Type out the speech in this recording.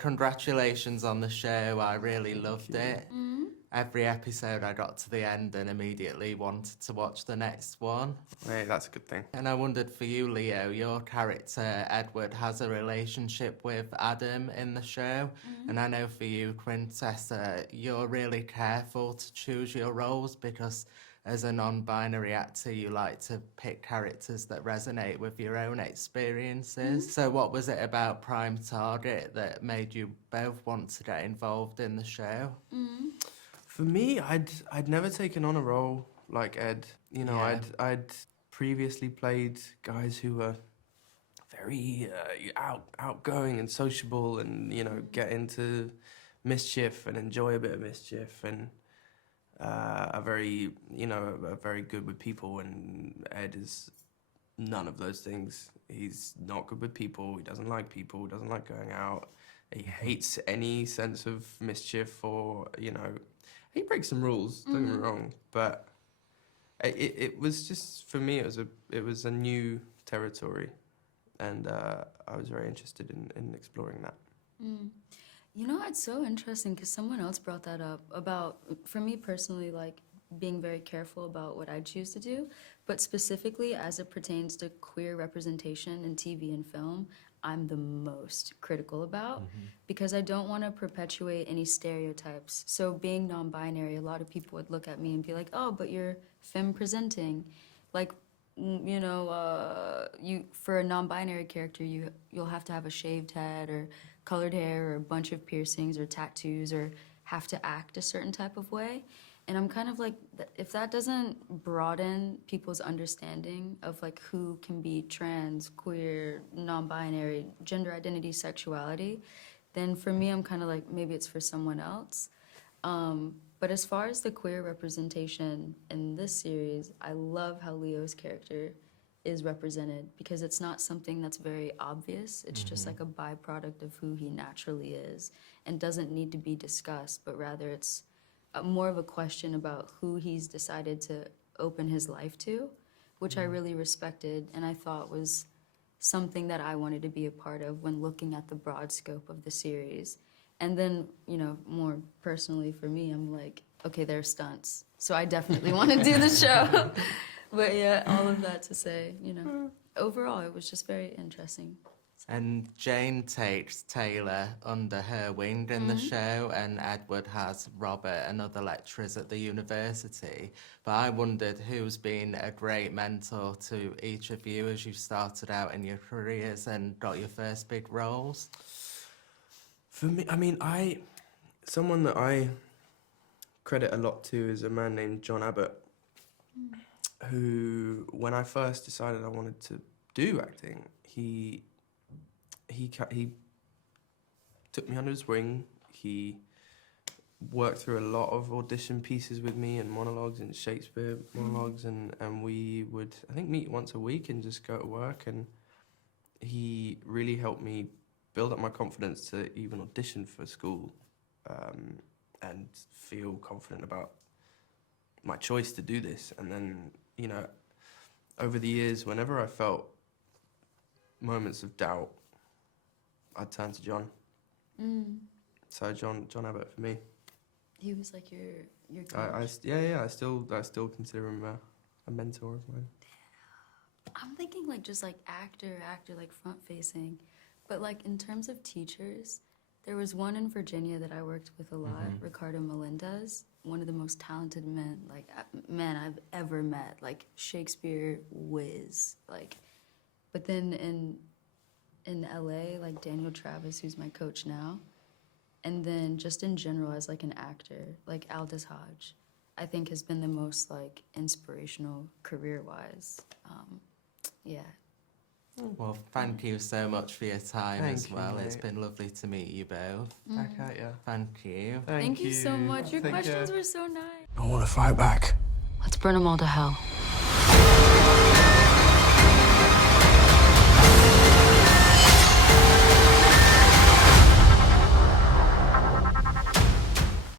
congratulations on the show. I really loved it. Every episode I got to the end and immediately wanted to watch the next one. Hey, that's a good thing. And I wondered for you, Leo, your character, Edward, has a relationship with Adam in the show. And I know for you, Quintessa, you're really careful to choose your roles because as a non-binary actor, you like to pick characters that resonate with your own experiences. So what was it about Prime Target that made you both want to get involved in the show? For me, I'd never taken on a role like Ed. You know, Yeah. I'd previously played guys who were very outgoing and sociable, and you know, get into mischief and enjoy a bit of mischief, and are very good with people. And Ed is none of those things. He's not good with people. He doesn't like people. Doesn't like going out. He hates any sense of mischief, or you know. He breaks some rules, don't get me wrong, but it was just, for me, it was a new territory, and I was very interested in exploring that. You know, it's so interesting because someone else brought that up about, for me personally, like being very careful about what I choose to do, but specifically as it pertains to queer representation in TV and film, I'm the most critical about because I don't want to perpetuate any stereotypes. So being non-binary, a lot of people would look at me and be like, oh, but you're femme presenting. Like, you know, for a non-binary character, you'll have to have a shaved head or colored hair or a bunch of piercings or tattoos or have to act a certain type of way. And I'm kind of like, if that doesn't broaden people's understanding of like who can be trans, queer, non-binary, gender identity, sexuality, then for me, I'm kind of like, maybe it's for someone else. But as far as the queer representation in this series, I love how Leo's character is represented because it's not something that's very obvious. It's just like a byproduct of who he naturally is and doesn't need to be discussed, but rather it's more of a question about who he's decided to open his life to, which I really respected and I thought was something that I wanted to be a part of when looking at the broad scope of the series. And then, you know, more personally for me, I'm like, okay, they're stunts, so I definitely want to do the show. But yeah, all of that to say, you know, overall it was just very interesting. And Jane takes Taylah under her wing in the show, and Edward has Robert and other lecturers at the university. But I wondered who's been a great mentor to each of you as you started out in your careers and got your first big roles? For me, I mean, someone that I credit a lot to is a man named John Abbott, who, when I first decided I wanted to do acting, he took me under his wing. He worked through a lot of audition pieces with me and monologues and Shakespeare monologues, and we would, I think, meet once a week and just go to work, and he really helped me build up my confidence to even audition for school and feel confident about my choice to do this. And then, you know, over the years, whenever I felt moments of doubt, I'd turn to John. So John Abbott for me. He was like your coach. I still consider him a mentor of mine. I'm thinking like just like actor, like front facing, but like in terms of teachers, there was one in Virginia that I worked with a lot, Ricardo Melendez, one of the most talented men I've ever met, like Shakespeare whiz, like. But then in LA, like Daniel Travis, who's my coach now, and then just in general as like an actor, like Aldous Hodge, I think has been the most like inspirational career-wise. Yeah. Well, thank you so much for your time Thank as you, well. It's mate. been lovely to meet you both. Back at ya. Thank you. Thank you so much. Your Take questions care. were so nice. I want to fight back. Let's burn them all to hell.